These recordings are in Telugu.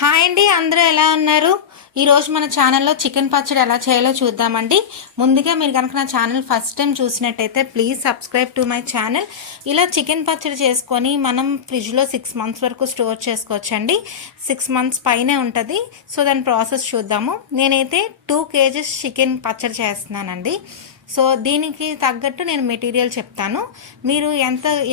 హాయ్ అండి, అందరూ ఎలా ఉన్నారు? ఈరోజు మన ఛానల్లో చికెన్ పచ్చడి ఎలా చేయాలో చూద్దామండి. ముందుగా మీరు కనుక నా ఛానల్ ఫస్ట్ టైం చూసినట్టయితే please subscribe to my channel. ఇలా చికెన్ పచ్చడి చేసుకొని మనం ఫ్రిడ్జ్లో 6 months వరకు స్టోర్ చేసుకోవచ్చండి. 6 months పైనే ఉంటుంది. సో దాని ప్రాసెస్ చూద్దాము. నేనైతే 2 kgs చికెన్ పచ్చడి చేస్తున్నానండి. సో దీనికి తగ్గట్టు నేను మెటీరియల్ చెప్తాను. మీరు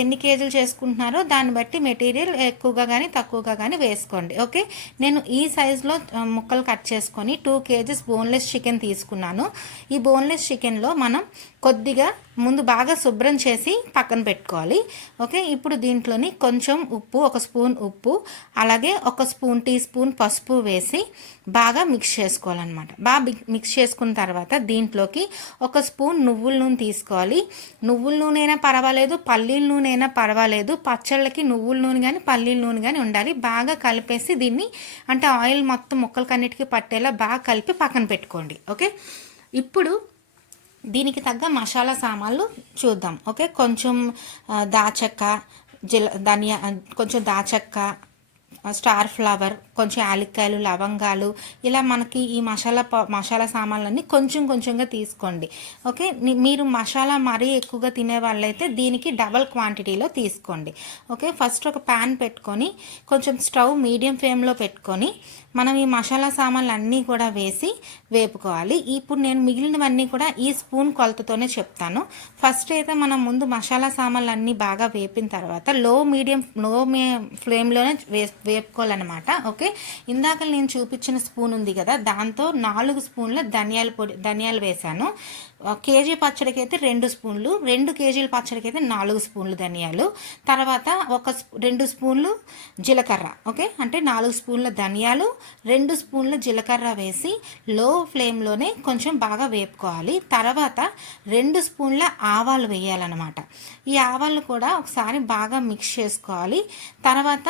ఎన్ని కేజీలు చేసుకుంటున్నారో దాన్ని బట్టి మెటీరియల్ ఎక్కువగా కానీ తక్కువగా కానీ వేసుకోండి. ఓకే, నేను ఈ సైజులో ముక్కలు కట్ చేసుకొని 2 kgs బోన్లెస్ చికెన్ తీసుకున్నాను. ఈ బోన్లెస్ చికెన్లో మనం కొద్దిగా ముందు బాగా శుభ్రం చేసి పక్కన పెట్టుకోవాలి. ఓకే, ఇప్పుడు దీంట్లోని కొంచెం ఉప్పు, 1 స్పూన్ ఉప్పు, అలాగే 1 టీ స్పూన్ పసుపు వేసి బాగా మిక్స్ చేసుకోవాలన్నమాట. బాగా మిక్స్ చేసుకున్న తర్వాత దీంట్లోకి 1 స్పూన్ నువ్వుల నూనె తీసుకోవాలి. నువ్వుల నూనె అయినా పర్వాలేదు, పల్లీల నూనె అయినా పర్వాలేదు. పచ్చళ్ళకి నువ్వుల నూనె కానీ పల్లీల నూనె కానీ ఉండాలి. బాగా కలిపేసి దీన్ని అంటే ఆయిల్ మొత్తం ముక్కలకన్నిటికీ పట్టేలా బాగా కలిపి పక్కన పెట్టుకోండి. ఓకే, ఇప్పుడు దీనికి తగ్గ మసాలా సామాన్లు చూద్దాం. ఓకే, కొంచెం దాచక్క, ధనియా, కొంచెం దాచక్క, స్టార్ ఫ్లవర్, కొంచెం యాలక్కాయలు, లవంగాలు, ఇలా మనకి ఈ మసాలా సామాన్లన్నీ కొంచెం కొంచెంగా తీసుకోండి. ఓకే, మీరు మసాలా మరీ ఎక్కువగా తినే వాళ్ళైతే దీనికి డబల్ క్వాంటిటీలో తీసుకోండి. ఓకే, ఫస్ట్ ఒక ప్యాన్ పెట్టుకొని కొంచెం స్టవ్ మీడియం ఫ్లేమ్లో పెట్టుకొని మనం ఈ మసాలా సామాన్లు అన్నీ కూడా వేసి వేపుకోవాలి. ఇప్పుడు నేను మిగిలినవన్నీ కూడా ఈ స్పూన్ కొలతతోనే చెప్తాను. ఫస్ట్ అయితే మనం ముందు మసాలా సామాన్లు అన్నీ బాగా వేపిన తర్వాత లో ఫ్లేమ్లోనే వేపుకోవాలన్నమాట. ఓకే, ఇందాక నేను చూపించిన స్పూన్ ఉంది కదా, దాంతో 4 స్పూన్ల ధనియాలు వేశాను. కేజీ పచ్చడికి అయితే 2 స్పూన్లు, 2 కేజీల పచ్చడికి అయితే 4 స్పూన్లు ధనియాలు, తర్వాత 2 స్పూన్లు జీలకర్ర. ఓకే, అంటే 4 స్పూన్ల ధనియాలు, 2 స్పూన్ల జీలకర్ర వేసి లో ఫ్లేమ్లోనే కొంచెం బాగా వేపుకోవాలి. తర్వాత 2 స్పూన్ల ఆవాలు వేయాలన్నమాట. ఈ ఆవాలు కూడా ఒకసారి బాగా మిక్స్ చేసుకోవాలి. తర్వాత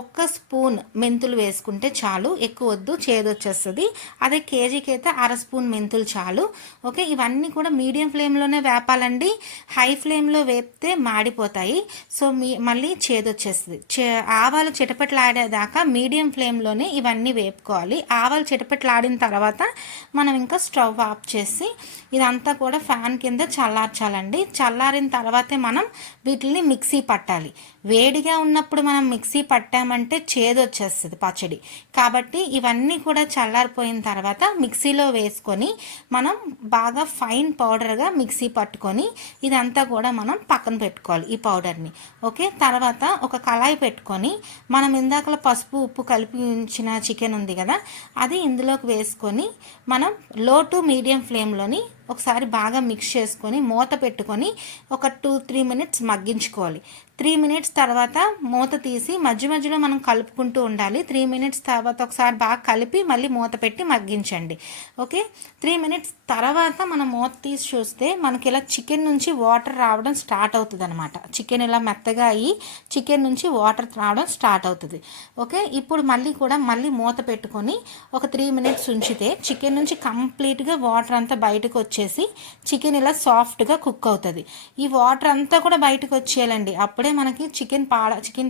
1 స్పూన్ మెంతులు వేసుకుంటే చాలు, ఎక్కువ వద్దు, చేదొచ్చేస్తుంది. అదే కేజీకి అయితే 1/2 స్పూన్ మెంతులు చాలు. ఓకే, ఇవన్నీ కూడా మీడియం ఫ్లేమ్లోనే వేపాలండి. హై ఫ్లేమ్లో వేపితే మాడిపోతాయి. సో మళ్ళీ చేదొచ్చేస్తుంది. ఆవాలు చిటపట్లాడేదాకా మీడియం ఫ్లేమ్లోనే ఇవన్నీ వేపుకోవాలి. ఆవాలు చిటపట్లాడిన తర్వాత మనం ఇంకా స్టవ్ ఆఫ్ చేసి ఇదంతా కూడా ఫ్యాన్ కింద చల్లార్చాలండి. చల్లారిన తర్వాతే మనం వీటిని మిక్సీ పట్టాలి. వేడిగా ఉన్నప్పుడు మనం మిక్సీ పట్టామంటే చేదొచ్చేస్తుంది పచ్చడి. కాబట్టి ఇవన్నీ కూడా చల్లారిపోయిన తర్వాత మిక్సీలో వేసుకొని మనం బాగా ఫైన్ పౌడర్గా మిక్సీ పట్టుకొని ఇదంతా కూడా మనం పక్కన పెట్టుకోవాలి ఈ పౌడర్ని. ఓకే, తర్వాత ఒక కళాయి పెట్టుకొని మనం ఇందాకలో పసుపు ఉప్పు కలిపి ఉంచిన చికెన్ ఉంది కదా, అది ఇందులోకి వేసుకొని మనం లో టు మీడియం ఫ్లేమ్లోని ఒకసారి బాగా మిక్స్ చేసుకొని మూత పెట్టుకొని ఒక 2-3 minutes మగ్గించుకోవాలి. 3 minutes తర్వాత మూత తీసి మధ్య మధ్యలో మనం కలుపుకుంటూ ఉండాలి. 3 minutes తర్వాత ఒకసారి బాగా కలిపి మళ్ళీ మూత పెట్టి మగ్గించండి. ఓకే, 3 minutes తర్వాత మనం మూత తీసి చూస్తే మనకి ఇలా చికెన్ నుంచి వాటర్ రావడం స్టార్ట్ అవుతుంది అనమాట. చికెన్ ఇలా మెత్తగా అయ్యి చికెన్ నుంచి వాటర్ రావడం స్టార్ట్ అవుతుంది. ఓకే, ఇప్పుడు మళ్ళీ మూత పెట్టుకొని ఒక 3 minutes ఉంచితే చికెన్ నుంచి కంప్లీట్గా వాటర్ అంతా బయటకు వచ్చేసి చికెన్ ఇలా సాఫ్ట్గా కుక్ అవుతుంది. ఈ వాటర్ అంతా కూడా బయటకు వచ్చేయాలండి. అప్పుడే మనకి చికెన్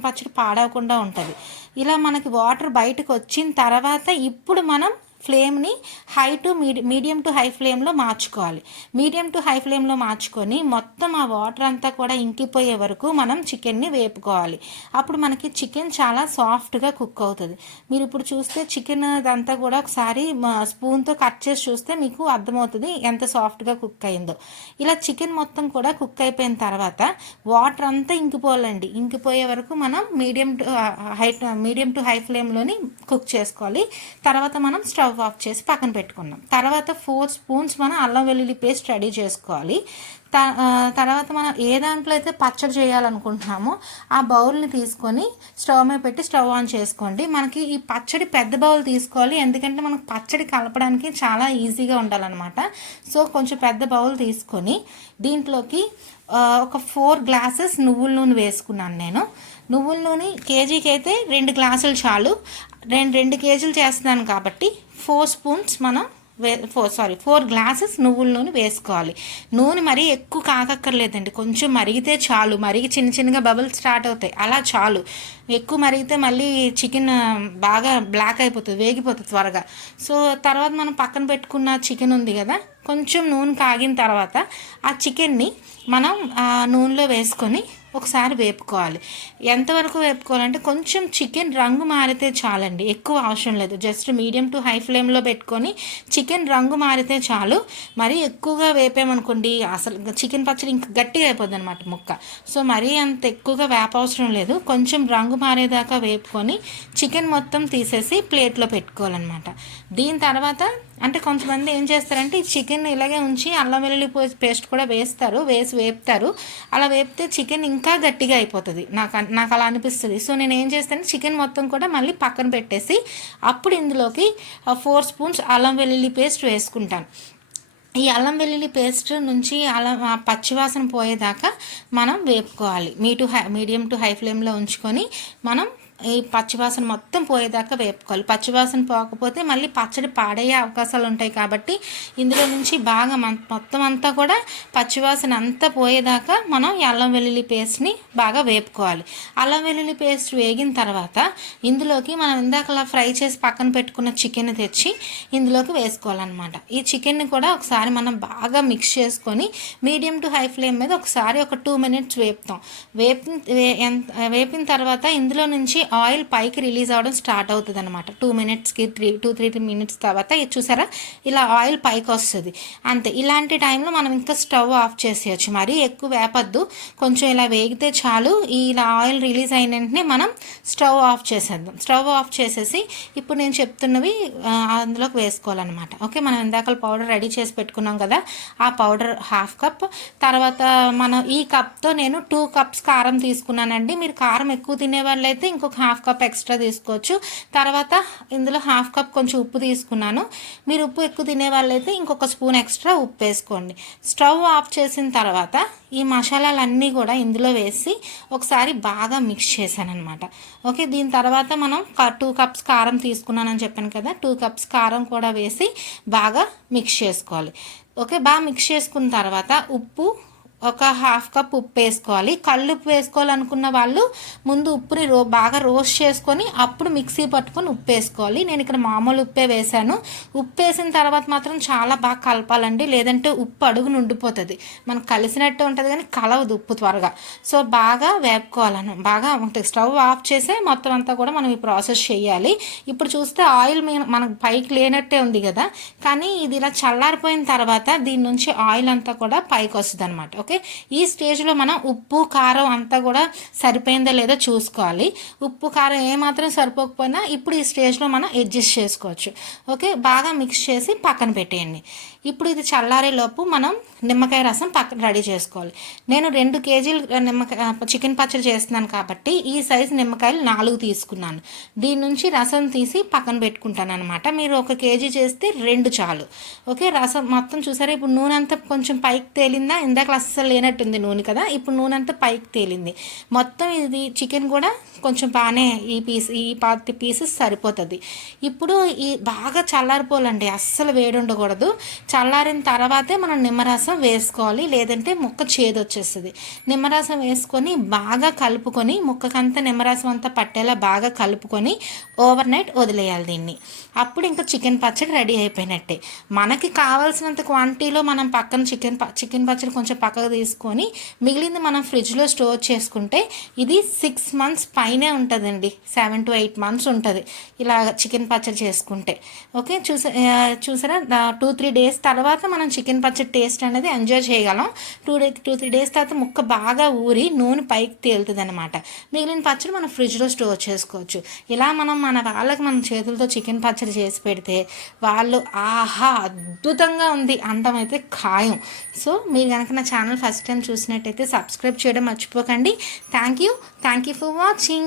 పచ్చడి పాడవకుండా ఉంటుంది. ఇలా మనకి వాటర్ బయటకు వచ్చిన తర్వాత ఇప్పుడు మనం ఫ్లేమ్ని మీడియం టు హై ఫ్లేమ్లో మార్చుకోవాలి. మీడియం టు హై ఫ్లేమ్లో మార్చుకొని మొత్తం ఆ వాటర్ అంతా కూడా ఇంకిపోయే వరకు మనం చికెన్ని వేపుకోవాలి. అప్పుడు మనకి చికెన్ చాలా సాఫ్ట్గా కుక్ అవుతుంది. మీరు ఇప్పుడు చూస్తే చికెన్ అదంతా కూడా ఒకసారి స్పూన్తో కట్ చేసి చూస్తే మీకు అర్థమవుతుంది ఎంత సాఫ్ట్గా కుక్ అయిందో. ఇలా చికెన్ మొత్తం కూడా కుక్ అయిపోయిన తర్వాత వాటర్ అంతా ఇంకిపోవాలండి. ఇంకిపోయే వరకు మనం మీడియం టు హై ఫ్లేమ్లోని కుక్ చేసుకోవాలి. తర్వాత మనం స్టవ్ ఆఫ్ చేసి పక్కన పెట్టుకున్నాం. తర్వాత 4 స్పూన్స్ మనం అల్లం వెల్లుల్లి పేస్ట్ రెడీ చేసుకోవాలి. తర్వాత మనం ఏ దాంట్లో అయితే పచ్చడి చేయాలనుకుంటున్నామో ఆ బౌల్ని తీసుకొని స్టవ్ మీద పెట్టి స్టవ్ ఆన్ చేసుకోండి. మనకి ఈ పచ్చడి పెద్ద బౌల్ తీసుకోవాలి, ఎందుకంటే మనకు పచ్చడి కలపడానికి చాలా ఈజీగా ఉండాలన్నమాట. సో కొంచెం పెద్ద బౌల్ తీసుకొని దీంట్లోకి ఒక 4 glasses నువ్వుల నూనె వేసుకున్నాను నేను. నువ్వుల నూనె కేజీకి అయితే 2 గ్లాసులు చాలు. 2 కేజీలు చేస్తున్నాను కాబట్టి 4 స్పూన్స్ మనం 4 గ్లాసెస్ నువ్వుల నూనె వేసుకోవాలి. నూనె మరీ ఎక్కువ కాకక్కర్లేదండి, కొంచెం మరిగితే చాలు. మరిగి చిన్న చిన్నగా బబుల్స్ స్టార్ట్ అవుతాయి, అలా చాలు. ఎక్కువ మరిగితే మళ్ళీ చికెన్ బాగా బ్లాక్ అయిపోతుంది, వేగిపోతుంది త్వరగా. సో తర్వాత మనం పక్కన పెట్టుకున్న చికెన్ ఉంది కదా, కొంచెం నూనె కాగిన తర్వాత ఆ చికెన్ని మనం ఆ నూనెలో వేసుకొని ఒకసారి వేపుకోవాలి. ఎంతవరకు వేపుకోవాలంటే కొంచెం చికెన్ రంగు మారితే చాలండి, ఎక్కువ అవసరం లేదు. జస్ట్ మీడియం టు హై ఫ్లేమ్లో పెట్టుకొని చికెన్ రంగు మారితే చాలు. మరీ ఎక్కువగా వేపామనుకోండి అసలు చికెన్ పచ్చడి ఇంకా గట్టిగా అయిపోద్ది అనమాట ముక్క. సో మరీ అంత ఎక్కువగా వేప అవసరం లేదు, కొంచెం రంగు మారేదాకా వేపుకొని చికెన్ మొత్తం తీసేసి ప్లేట్లో పెట్టుకోవాలన్నమాట. దీని తర్వాత అంటే కొంతమంది ఏం చేస్తారంటే ఈ చికెన్ ఇలాగే ఉంచి అల్లం వెల్లుల్లి పేస్ట్ కూడా వేసి వేపుతారు. అలా వేపితే చికెన్ ఇంకా గట్టిగా అయిపోతుంది, నాకు అలా అనిపిస్తుంది. సో నేను ఏం చేస్తాను, చికెన్ మొత్తం కూడా మళ్ళీ పక్కన పెట్టేసి అప్పుడు ఇందులోకి 4 స్పూన్స్ అల్లం వెల్లుల్లి పేస్ట్ వేసుకుంటాను. ఈ అల్లం వెల్లుల్లి పేస్ట్ నుంచి పచ్చివాసన పోయేదాకా మనం వేపుకోవాలి. మీడియం టు హై ఫ్లేమ్లో ఉంచుకొని మనం ఈ పచ్చివాసన మొత్తం పోయేదాకా వేపుకోవాలి. పచ్చివాసన పోకపోతే మళ్ళీ పచ్చడి పాడయ్యే అవకాశాలు ఉంటాయి. కాబట్టి ఇందులో నుంచి బాగా మొత్తం అంతా కూడా పచ్చివాసన అంతా పోయేదాకా మనం ఈ అల్లం వెల్లుల్లి పేస్ట్ని బాగా వేపుకోవాలి. అల్లం వెల్లుల్లి పేస్ట్ వేగిన తర్వాత ఇందులోకి మనం ఇందాకలా ఫ్రై చేసి పక్కన పెట్టుకున్న చికెన్ తెచ్చి ఇందులోకి వేసుకోవాలన్నమాట. ఈ చికెన్ని కూడా ఒకసారి మనం బాగా మిక్స్ చేసుకొని మీడియం టు హై ఫ్లేమ్ మీద ఒకసారి ఒక 2 మినిట్స్ వేపుతాం. వేపిన తర్వాత ఇందులో నుంచి ఆయిల్ పైకి రిలీజ్ అవ్వడం స్టార్ట్ అవుతుంది అనమాట. 2 మినిట్స్కి 2-3 మినిట్స్ తర్వాత ఇది చూసారా, ఇలా ఆయిల్ పైకి వస్తుంది. అంతే, ఇలాంటి టైంలో మనం ఇంకా స్టవ్ ఆఫ్ చేసేయచ్చు. మరీ ఎక్కువ వేపద్దు, కొంచెం ఇలా వేగితే చాలు. ఇలా ఆయిల్ రిలీజ్ అయిన వెంటనే మనం స్టవ్ ఆఫ్ చేసేద్దాం. స్టవ్ ఆఫ్ చేసేసి ఇప్పుడు నేను చెప్తున్నవి అందులోకి వేసుకోవాలన్నమాట. ఓకే, మనం ఇందాక పౌడర్ రెడీ చేసి పెట్టుకున్నాం కదా, ఆ పౌడర్ 1/2 కప్. తర్వాత మనం ఈ కప్తో నేను 2 కప్స్ కారం తీసుకున్నానండి. మీరు కారం ఎక్కువ తినే వాళ్ళైతే ఇంకొక 1/2 కప్ ఎక్స్ట్రా తీసుకోవచ్చు. తర్వాత ఇందులో 1/2 కప్ కొంచెం ఉప్పు తీసుకున్నాను. మీరు ఉప్పు ఎక్కువ తినే వాళ్ళైతే ఇంకొక స్పూన్ ఎక్స్ట్రా ఉప్పు వేసుకోండి. స్టవ్ ఆఫ్ చేసిన తర్వాత ఈ మసాలాలన్నీ కూడా ఇందులో వేసి ఒకసారి బాగా మిక్స్ చేశాను అనమాట. ఓకే, దీని తర్వాత మనం 2 కప్స్ కారం తీసుకున్నానని చెప్పాను కదా, 2 కప్స్ కారం కూడా వేసి బాగా మిక్స్ చేసుకోవాలి. ఓకే, బాగా మిక్స్ చేసుకున్న తర్వాత ఉప్పు ఒక 1/2 కప్ ఉప్పు వేసుకోవాలి. కల్లుప్పు వేసుకోవాలనుకున్న వాళ్ళు ముందు ఉప్పుని బాగా రోస్ట్ చేసుకొని అప్పుడు మిక్సీ పట్టుకొని ఉప్పు వేసుకోవాలి. నేను ఇక్కడ మామూలు ఉప్పే వేసాను. ఉప్పు వేసిన తర్వాత మాత్రం చాలా బాగా కలపాలండి, లేదంటే ఉప్పు అడుగు నుండిపోతుంది. మనకు కలిసినట్టు ఉంటుంది కానీ కలవదు ఉప్పు త్వరగా. సో బాగా వేపుకోవాలను, బాగా స్టవ్ ఆఫ్ చేసే మొత్తం అంతా కూడా మనం ఈ ప్రాసెస్ చేయాలి. ఇప్పుడు చూస్తే ఆయిల్ మనకు పైకి లేనట్టే ఉంది కదా, కానీ ఇది ఇలా చల్లారిపోయిన తర్వాత దీని నుంచి ఆయిల్ అంతా కూడా పైకి వస్తుంది అనమాట. ఓకే, ఈ స్టేజ్లో మనం ఉప్పు కారం అంతా కూడా సరిపోయిందో లేదో చూసుకోవాలి. ఉప్పు కారం ఏమాత్రం సరిపోకపోయినా ఇప్పుడు ఈ స్టేజ్లో మనం అడ్జస్ట్ చేసుకోవచ్చు. ఓకే, బాగా మిక్స్ చేసి పక్కన పెట్టేయండి. ఇప్పుడు ఇది చల్లారే లోపు మనం నిమ్మకాయ రసం పక్కన రెడీ చేసుకోవాలి. నేను 2 కేజీలు చికెన్ పచ్చడి చేస్తున్నాను కాబట్టి ఈ సైజు నిమ్మకాయలు 4 తీసుకున్నాను. దీని నుంచి రసం తీసి పక్కన పెట్టుకుంటాను అనమాట. మీరు 1 కేజీ చేస్తే 2 చాలు. ఓకే, రసం మొత్తం చూసారా, ఇప్పుడు నూనె అంతా కొంచెం పైకి తేలిందా, ఇందాక అస్సలు లేనట్టుంది నూనె కదా, ఇప్పుడు నూనె అంతా పైకి తేలింది. మొత్తం ఇది చికెన్ కూడా కొంచెం బాగానే ఈ 10 పీసెస్ సరిపోతుంది. ఇప్పుడు ఈ బాగా చల్లారిపోవాలండి, అస్సలు వేడి ఉండకూడదు. చల్లారిన తర్వాతే మనం నిమ్మరసం వేసుకోవాలి, లేదంటే ముక్క చేదొచ్చేస్తుంది. నిమ్మరసం వేసుకొని బాగా కలుపుకొని ముక్కకంతా నిమ్మరసం అంతా పట్టేలా బాగా కలుపుకొని ఓవర్ నైట్ వదిలేయాలి దీన్ని. అప్పుడు ఇంకా చికెన్ పచ్చడి రెడీ అయిపోయినట్టే. మనకి కావాల్సినంత క్వాంటిటీలో మనం పక్కన చికెన్ పచ్చడి కొంచెం పక్కకు తీసుకొని మిగిలింది మనం ఫ్రిడ్జ్లో స్టోర్ చేసుకుంటే ఇది 6 మంత్స్ పైనే ఉంటుందండి, 7 to 8 మంత్స్ ఉంటుంది ఇలా చికెన్ పచ్చడి చేసుకుంటే. ఓకే, చూసారా 2-3 డేస్ తర్వాత మనం చికెన్ పచ్చడి టేస్ట్ అనేది ఎంజాయ్ చేయగలం. 2-3 డేస్ తర్వాత ముక్క బాగా ఊరి నూనె పైకి తేలుతుంది అనమాట. మిగిలిన పచ్చడి మనం ఫ్రిడ్జ్లో స్టోర్ చేసుకోవచ్చు. ఇలా మనం మన వాళ్ళకి మన చేతులతో చికెన్ పచ్చడి చేసి పెడితే వాళ్ళు ఆహా అద్భుతంగా ఉంది అంతమైతే ఖాయం. సో మీరు కనుక నా ఛానల్ ఫస్ట్ టైం చూసినట్టయితే సబ్స్క్రైబ్ చేయడం మర్చిపోకండి. Thank you for watching.